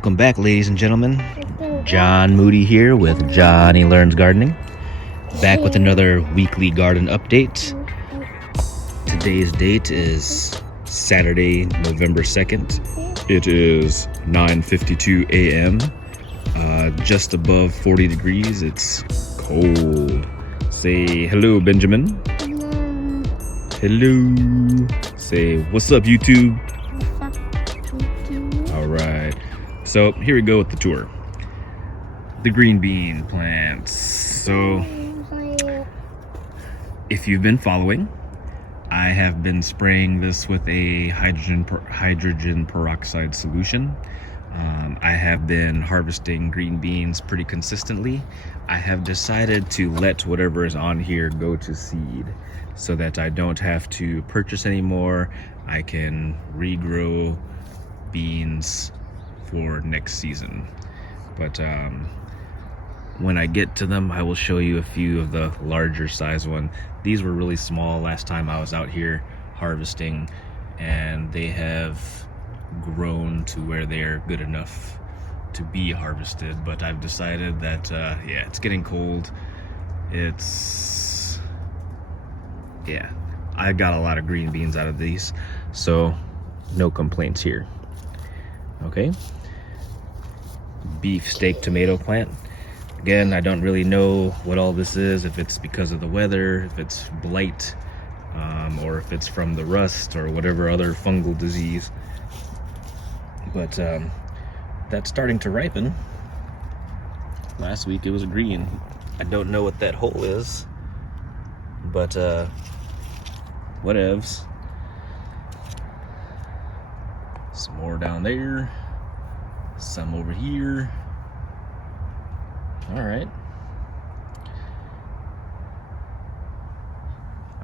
Welcome back, ladies and gentlemen. John Moody here with Johnny Learns Gardening. Back with another weekly garden update. Today's date is Saturday, November 2nd. It is 9:52 a.m. Just above 40 degrees. It's cold. Say hello, Benjamin. Hello. Say, what's up, YouTube? All right. So here we go with the tour. The green bean plants. So if you've been following, I have been spraying this with a hydrogen peroxide solution. I have been harvesting green beans pretty consistently. I have decided to let whatever is on here go to seed so that I don't have to purchase anymore. I can regrow beans for next season. But when I get to them, I will show you a few of the larger size ones. These were really small last time I was out here harvesting, and they have grown to where they're good enough to be harvested. But I've decided that yeah, it's getting cold. I got a lot of green beans out of these, so no complaints here. Okay, beefsteak tomato plant. Again, I don't really know what all this is, if it's because of the weather, if it's blight, or if it's from the rust or whatever other fungal disease. But that's starting to ripen. Last week it was green. I don't know what that hole is, but whatevs. Some more down there, some over here. All right.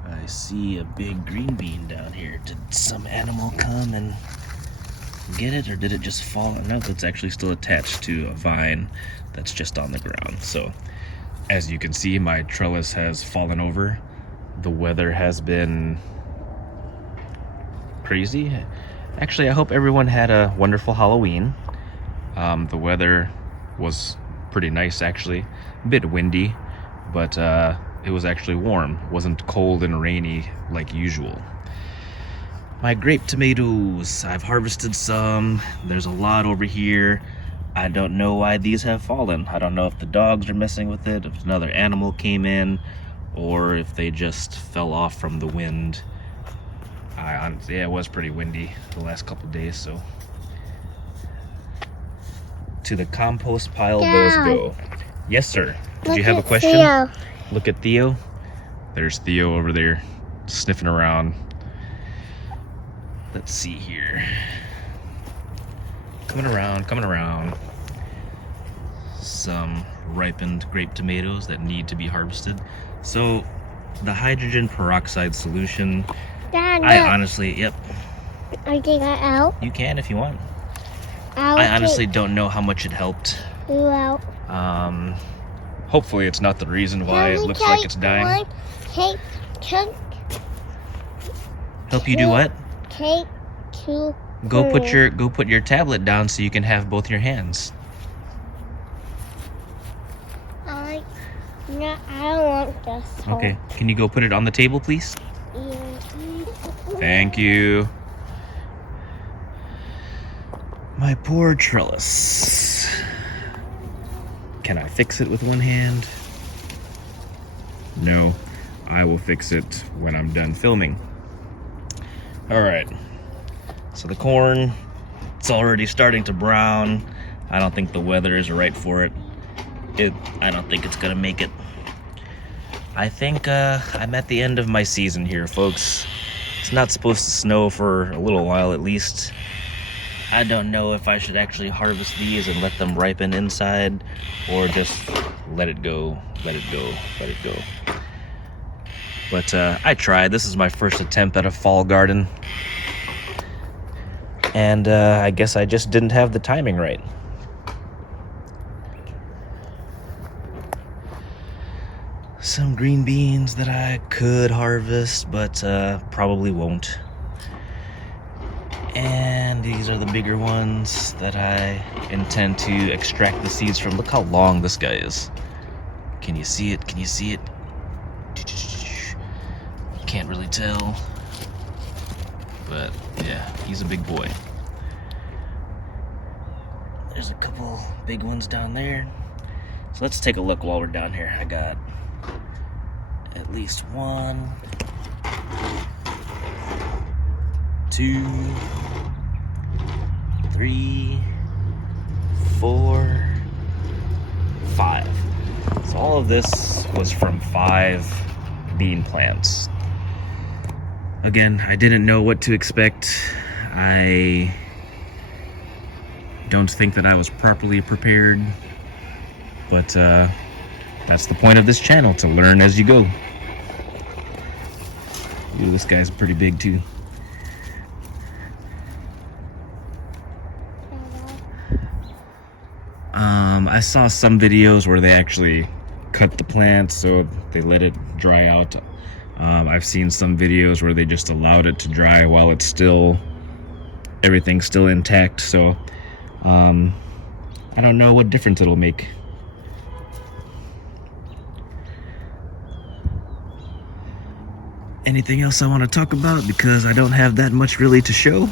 I see a big green bean down here. Did some animal come and get it, or did it just fall? No, it's actually still attached to a vine that's just on the ground. So as you can see, my trellis has fallen over. The weather has been crazy. Actually, I hope everyone had a wonderful Halloween. The weather was pretty nice, actually. A bit windy, but it was actually warm. It wasn't cold and rainy like usual. My grape tomatoes, I've harvested some. There's a lot over here. I don't know why these have fallen. I don't know if the dogs are messing with it, if another animal came in, or if they just fell off from the wind. Yeah, it was pretty windy the last couple of days, so. To the compost pile those go. Yes, sir. Did you have a question? Theo. Look at Theo. There's Theo over there sniffing around. Let's see here. Coming around. Some ripened grape tomatoes that need to be harvested. So the hydrogen peroxide solution, Dad, I honestly, yep. I take that out. You can if you want. I'll I honestly don't know how much it helped. take you out. Hopefully it's not the reason why it looks like it's dying. Take Help you do what? two. Go put your tablet down so you can have both your hands. I don't want this. Okay. Can you go put it on the table, please? Yeah. Thank you. My poor trellis. Can I fix it with one hand? No, I will fix it when I'm done filming. All right, so the corn, it's already starting to brown. I don't think the weather is right for it. I don't think it's gonna make it. I think I'm at the end of my season here, folks. It's not supposed to snow for a little while at least. I don't know if I should actually harvest these and let them ripen inside, or just let it go. But I tried. This is my first attempt at a fall garden. And I guess I just didn't have the timing right. Some green beans that I could harvest, but probably won't. And And these are the bigger ones that I intend to extract the seeds from. Look how long this guy is. Can you see it? Can you see it? Can't really tell. But yeah, he's a big boy. There's a couple big ones down there. So let's take a look while we're down here. I got at least 1, 2, 3, 4, 5. So all of this was from 5 bean plants. Again, I didn't know what to expect. I don't think that I was properly prepared, but that's the point of this channel, to learn as you go. Ooh, this guy's pretty big too. I saw some videos where they actually cut the plant so they let it dry out. I've seen some videos where they just allowed it to dry while it's still, everything's still intact. So I don't know what difference it'll make. Anything else I want to talk about? Because I don't have that much really to show.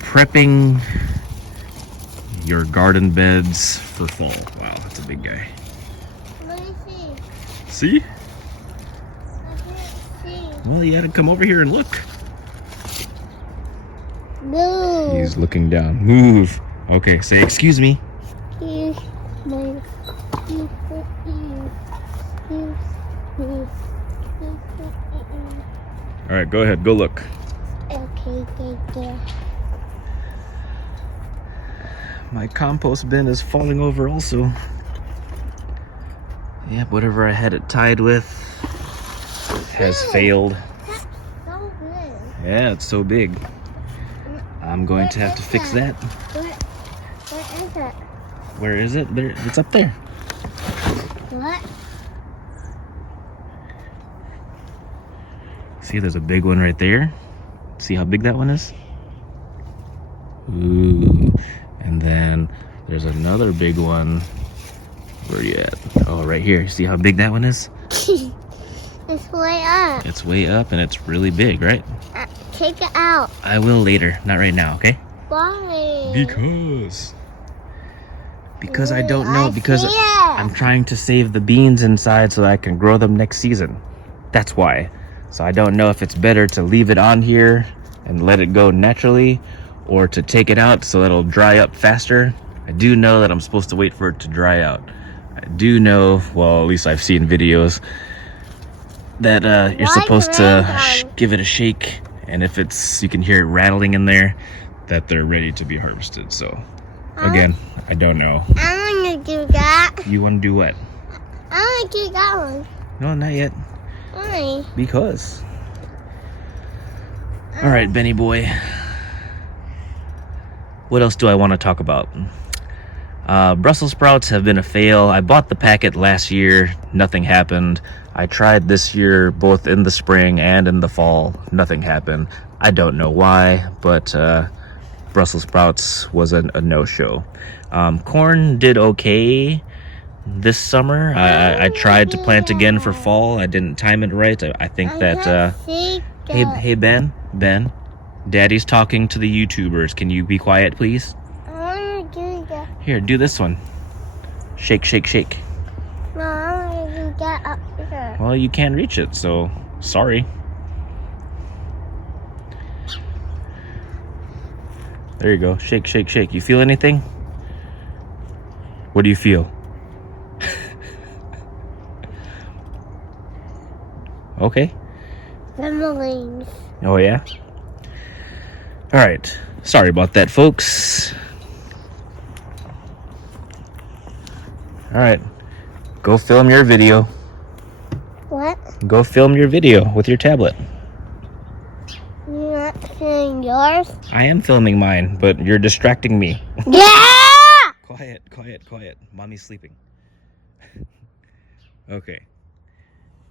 Prepping your garden beds for fall. Wow, that's a big guy. Let me see. See? I can't see. Well, you gotta come over here and look. Move. He's looking down. Move. Okay, say excuse me. Excuse me. Excuse me. All right, go ahead, go look. Okay, thank you. My compost bin is falling over also. Yep, whatever I had it tied with has failed. That's so good. Yeah, it's so big. I'm going to have to fix that. Where is it? Where is it? There, it's up there. What? See, there's a big one right there. See how big that one is? Ooh. And then there's another big one. Where are you at? Oh, right here. See how big that one is? It's way up. It's way up and it's really big, right? Take it out. I will later, not right now, okay? Why? Because I don't know, because see it. I'm trying to save the beans inside so that I can grow them next season. That's why. So I don't know if it's better to leave it on here and let it go naturally, or to take it out so it'll dry up faster. I do know that I'm supposed to wait for it to dry out. I do know, well, at least I've seen videos that you're Why supposed to random? give it a shake, and if it's, you can hear it rattling in there, that they're ready to be harvested. So again, I don't know. I want to do that. You want to do what? I want to do that one. No, not yet. Why? Because. All right, Benny boy. What else do I want to talk about? Brussels sprouts have been a fail. I bought the packet last year. Nothing happened. I tried this year, both in the spring and in the fall. Nothing happened. I don't know why, but Brussels sprouts was a no-show. Corn did okay this summer. I tried to plant again for fall. I didn't time it right. I think that... Hey, Ben, Daddy's talking to the YouTubers. Can you be quiet, please? I want to do that. Here, do this one. Shake, shake, shake. No, I want to do that up there. Well, you can't reach it, so sorry. There you go. Shake, shake, shake. You feel anything? What do you feel? Okay. Rumblings. Oh, yeah? All right. Sorry about that, folks. All right. Go film your video. What? Go film your video with your tablet. You're not saying yours? I am filming mine, but you're distracting me. Yeah! Quiet, quiet, quiet. Mommy's sleeping. Okay.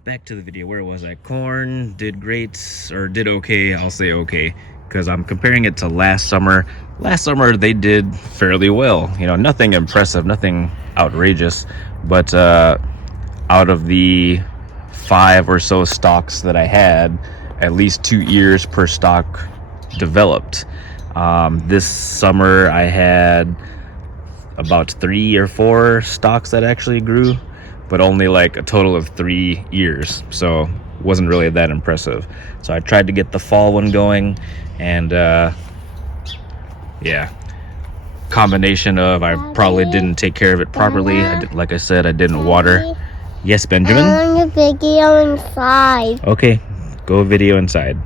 Back to the video. Where was I? Corn did great, or did okay. I'll say okay. because I'm comparing it to last summer. Last summer they did fairly well, you know, nothing impressive, nothing outrageous, but out of the 5 or so stalks that I had, at least 2 ears per stalk developed. This summer I had about 3 or 4 stalks that actually grew, but only like a total of 3 ears, so wasn't really that impressive. So I tried to get the fall one going, and yeah, combination of I probably didn't take care of it properly. Like I said, I didn't water. Yes, Benjamin? I want a video inside. Okay, go video inside.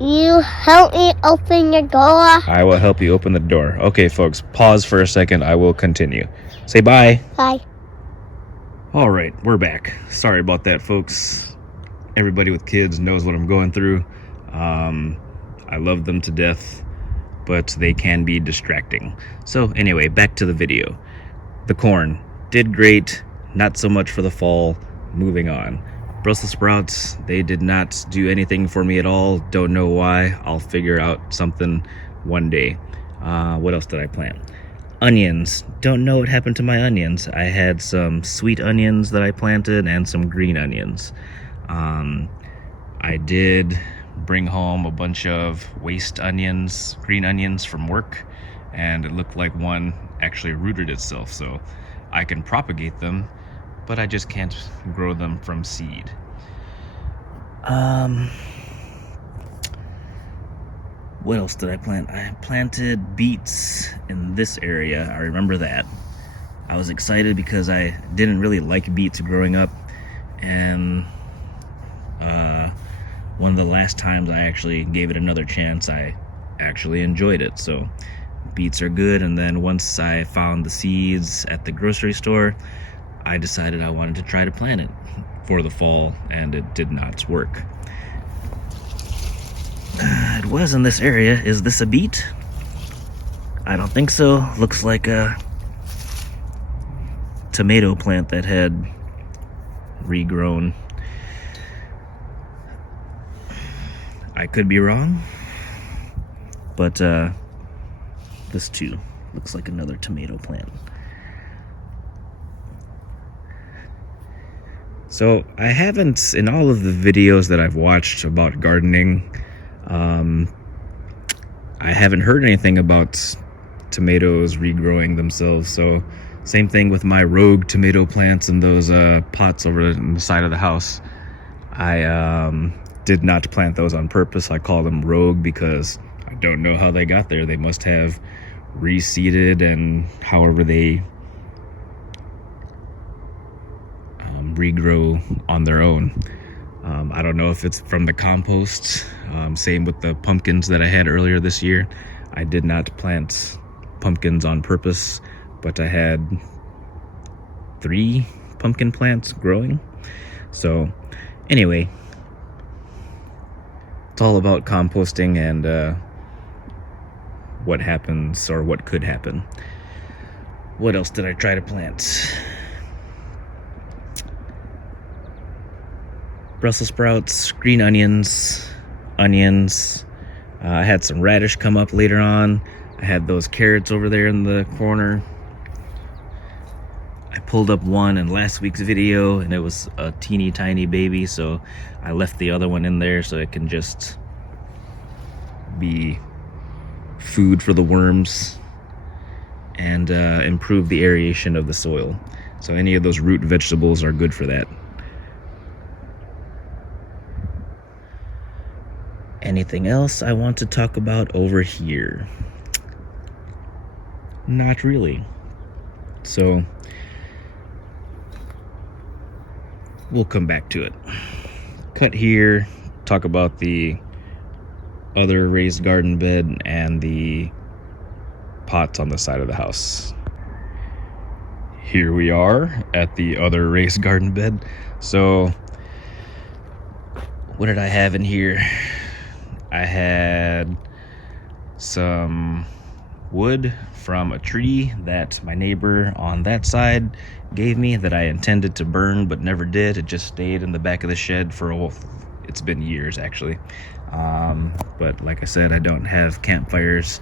You help me open the door. I will help you open the door. Okay, folks, pause for a second. I will continue. Say bye. Bye. All right, we're back. Sorry about that, folks. Everybody with kids knows what I'm going through. I love them to death, but they can be distracting. So anyway, back to the video. The corn did great, not so much for the fall. Moving on. Brussels sprouts, they did not do anything for me at all. Don't know why. I'll figure out something one day. What else did I plant? Onions. Don't know what happened to my onions. I had some sweet onions that I planted and some green onions. I did bring home a bunch of waste onions, green onions from work, and it looked like one actually rooted itself, so I can propagate them, but I just can't grow them from seed. What else did I plant? I planted beets in this area. I remember that. I was excited because I didn't really like beets growing up, and one of the last times I actually gave it another chance, I actually enjoyed it. So beets are good, and then once I found the seeds at the grocery store, I decided I wanted to try to plant it for the fall, and it did not work. It was in this area. Is this a beet? I don't think so. Looks like a tomato plant that had regrown. I could be wrong, but this too looks like another tomato plant. So I haven't, in all of the videos that I've watched about gardening, I haven't heard anything about tomatoes regrowing themselves. So same thing with my rogue tomato plants in those pots over on the side of the house. I did not plant those on purpose. I call them rogue because I don't know how they got there. They must have reseeded, and however they regrow on their own. I don't know if it's from the compost. Same with the pumpkins that I had earlier this year. I did not plant pumpkins on purpose, but I had 3 pumpkin plants growing. So anyway, it's all about composting and what happens or what could happen. What else did I try to plant? Brussels sprouts, green onions. I had some radish come up later on. I had those carrots over there in the corner. I pulled up one in last week's video, and it was a teeny tiny baby, so I left the other one in there so it can just be food for the worms and improve the aeration of the soil. So any of those root vegetables are good for that. Anything else I want to talk about over here? Not really. So we'll come back to it. Cut here, talk about the other raised garden bed and the pots on the side of the house. Here we are at the other raised garden bed. So what did I have in here? I had some wood from a tree that my neighbor on that side gave me that I intended to burn but never did. It just stayed in the back of the shed for It's been years actually. But like I said, I don't have campfires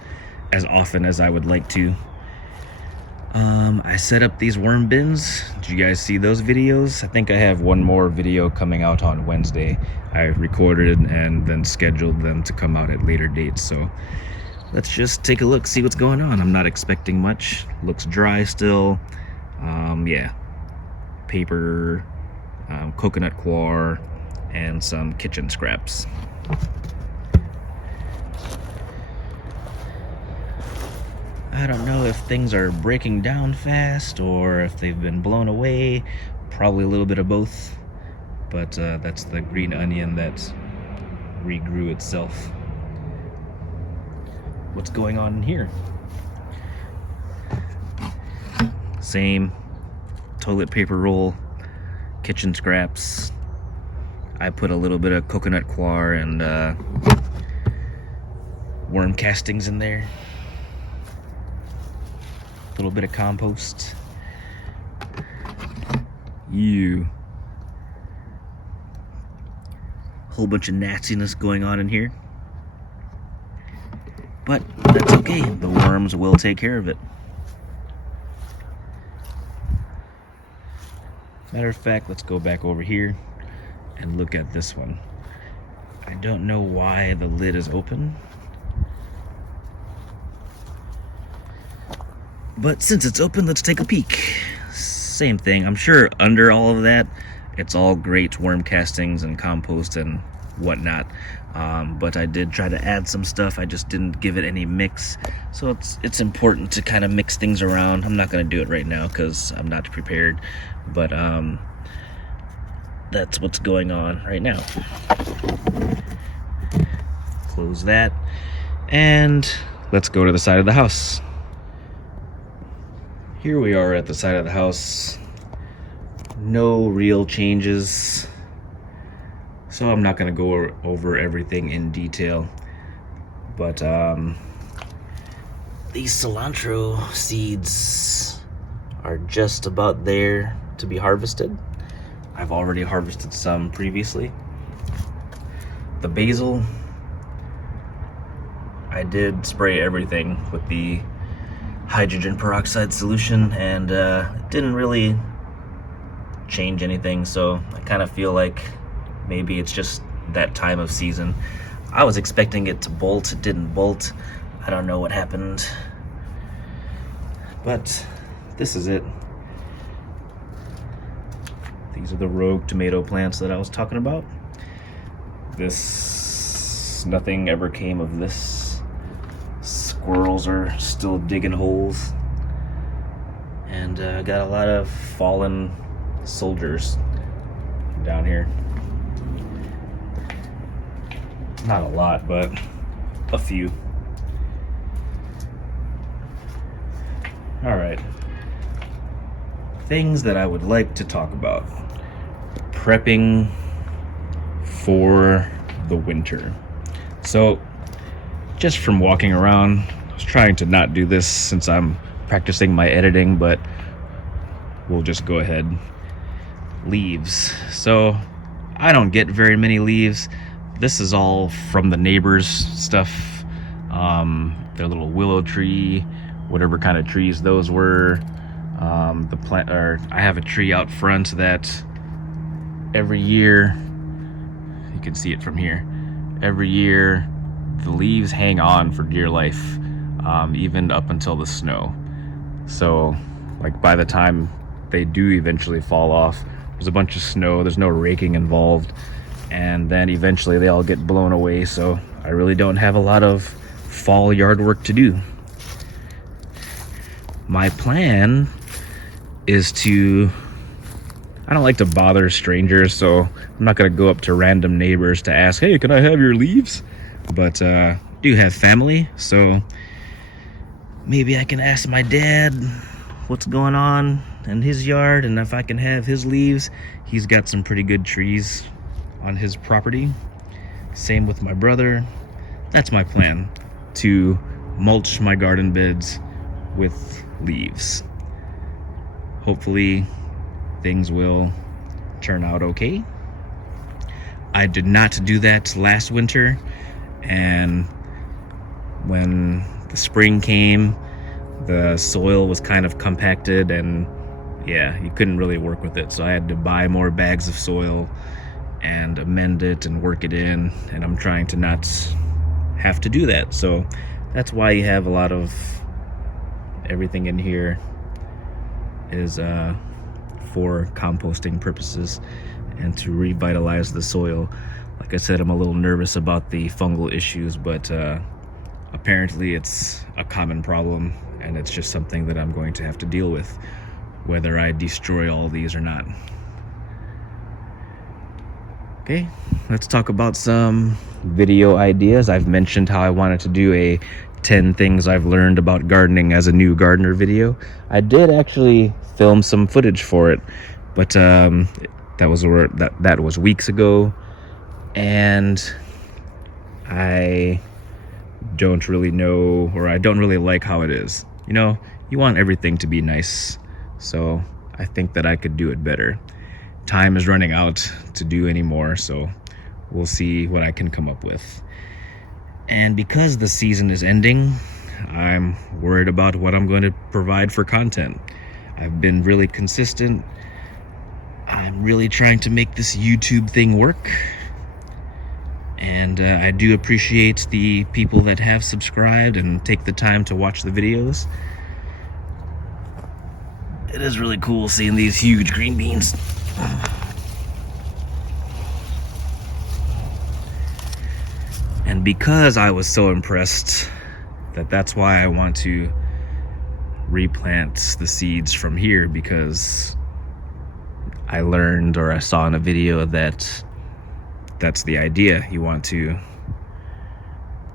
as often as I would like to. I set up these worm bins. Did you guys see those videos? I think I have one more video coming out on Wednesday. I recorded and then scheduled them to come out at later dates. So let's just take a look, see what's going on. I'm not expecting much. Looks dry still. Yeah, paper, coconut coir, and some kitchen scraps. I don't know if things are breaking down fast or if they've been blown away. Probably a little bit of both. But that's the green onion that regrew itself. What's going on in here? Same toilet paper roll, kitchen scraps. I put a little bit of coconut coir and worm castings in there. A little bit of compost. Whole bunch of nastiness going on in here. But that's okay. The worms will take care of it. Matter of fact, let's go back over here and look at this one. I don't know why the lid is open. But since it's open, let's take a peek. Same thing. I'm sure under all of that, it's all great worm castings and compost and whatnot. But I did try to add some stuff. I just didn't give it any mix. So it's important to kind of mix things around. I'm not going to do it right now because I'm not prepared. But that's what's going on right now. Close that. And let's go to the side of the house. Here we are at the side of the house. No real changes. So I'm not going to go over everything in detail. But these cilantro seeds are just about there to be harvested. I've already harvested some previously. The basil, I did spray everything with the hydrogen peroxide solution, and it didn't really change anything, so I kind of feel like maybe it's just that time of season. I was expecting it to bolt. It didn't bolt. I don't know what happened, but this is it. These are the rogue tomato plants that I was talking about. Nothing ever came of this. Squirrels are still digging holes, and I got a lot of fallen soldiers down here. Not a lot, but a few. All right. Things that I would like to talk about. Prepping for the winter. So, just from walking around, I was trying to not do this since I'm practicing my editing, but we'll just go ahead. Leaves. So, I don't get very many leaves. This is all from the neighbors' stuff. Their little willow tree, whatever kind of trees those were. I have a tree out front that every year, you can see it from here, every year the leaves hang on for dear life, even up until the snow. So like by the time they do eventually fall off, there's a bunch of snow, there's no raking involved, and then eventually they all get blown away. So I really don't have a lot of fall yard work to do. My plan is I don't like to bother strangers, so I'm not going to go up to random neighbors to ask, hey, can I have your leaves? But I do have family, so maybe I can ask my dad what's going on in his yard, and if I can have his leaves. He's got some pretty good trees on his property. Same with my brother. That's my plan, to mulch my garden beds with leaves. Hopefully things will turn out okay. I did not do that last winter, and when the spring came, the soil was kind of compacted, and yeah, you couldn't really work with it. So I had to buy more bags of soil and amend it and work it in, and I'm trying to not have to do that. So that's why you have a lot of everything in here is for composting purposes and to revitalize the soil. Like I said, I'm a little nervous about the fungal issues, but apparently it's a common problem, and it's just something that I'm going to have to deal with, whether I destroy all these or not. Okay, let's talk about some video ideas. I've mentioned how I wanted to do a 10 things I've learned about gardening as a new gardener video. I did actually film some footage for it, but that was weeks ago, and I don't really know, or I don't really like how it is. You know, you want everything to be nice, so I think that I could do it better. Time is running out to do any more, so we'll see what I can come up with. And because the season is ending, I'm worried about what I'm going to provide for content. I've been really consistent. I'm really trying to make this YouTube thing work. And I do appreciate the people that have subscribed and take the time to watch the videos. It is really cool seeing these huge green beans. And because I was so impressed, that's why I want to replant the seeds from here, because I learned, or I saw in a video, that that's the idea. You want to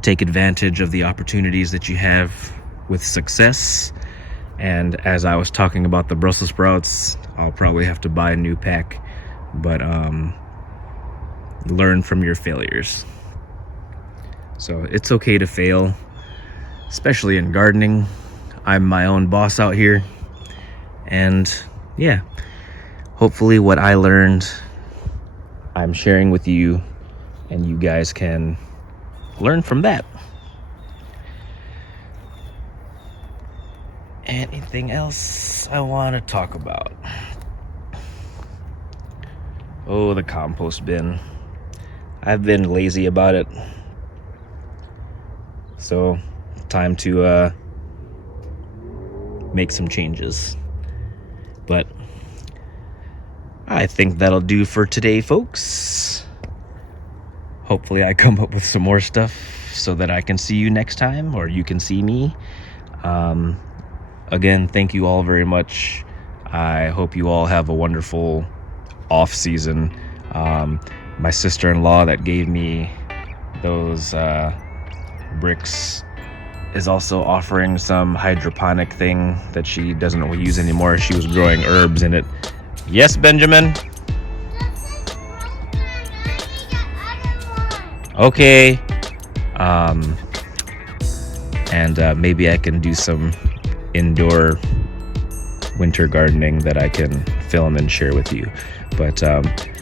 take advantage of the opportunities that you have with success. And as I was talking about the Brussels sprouts, I'll probably have to buy a new pack, but learn from your failures. So it's okay to fail, especially in gardening. I'm my own boss out here, and yeah, hopefully what I learned I'm sharing with you, and you guys can learn from that. Anything else I want to talk about? Oh, the compost bin. I've been lazy about it, so time to make some changes. But I think that'll do for today, folks. Hopefully I come up with some more stuff so that I can see you next time, or you can see me. Again, thank you all very much. I hope you all have a wonderful off season. My sister-in-law that gave me those bricks is also offering some hydroponic thing that she doesn't use anymore. She was growing herbs in it. Yes, Benjamin? Okay. And maybe I can do some indoor winter gardening that I can film and share with you. But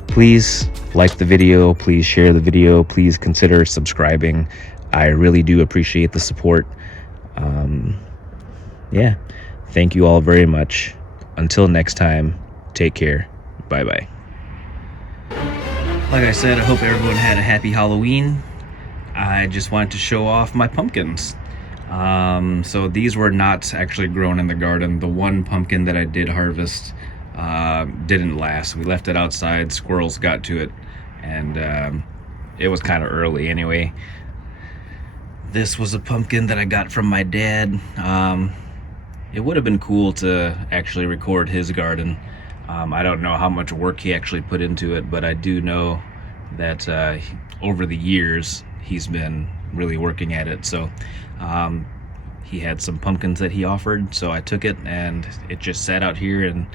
please like the video, please share the video, please consider subscribing. I really do appreciate the support. Yeah, thank you all very much. Until next time, take care. Bye-bye. Like I said, I hope everyone had a happy Halloween. I just wanted to show off my pumpkins. So these were not actually grown in the garden. The one pumpkin that I did harvest didn't last. We left it outside, squirrels got to it, and it was kind of early anyway. This was a pumpkin that I got from my dad. It would have been cool to actually record his garden. I don't know how much work he actually put into it, but I do know that over the years he's been really working at it. So he had some pumpkins that he offered, so I took it, and it just sat out here, and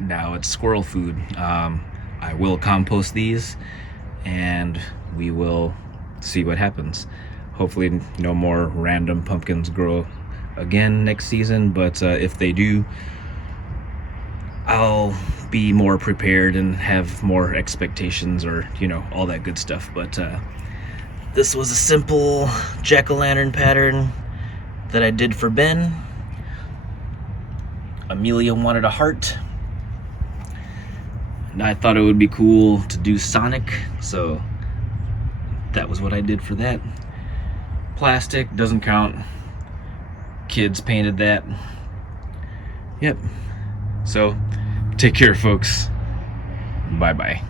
now it's squirrel food. I will compost these, and we will see what happens. Hopefully no more random pumpkins grow again next season, but if they do, I'll be more prepared and have more expectations, or you know, all that good stuff. But this was a simple jack-o'-lantern pattern that I did for Ben. Amelia wanted a heart, and I thought it would be cool to do Sonic, so that was what I did for that. Plastic doesn't count. Kids painted that. Yep. So take care, folks. Bye bye.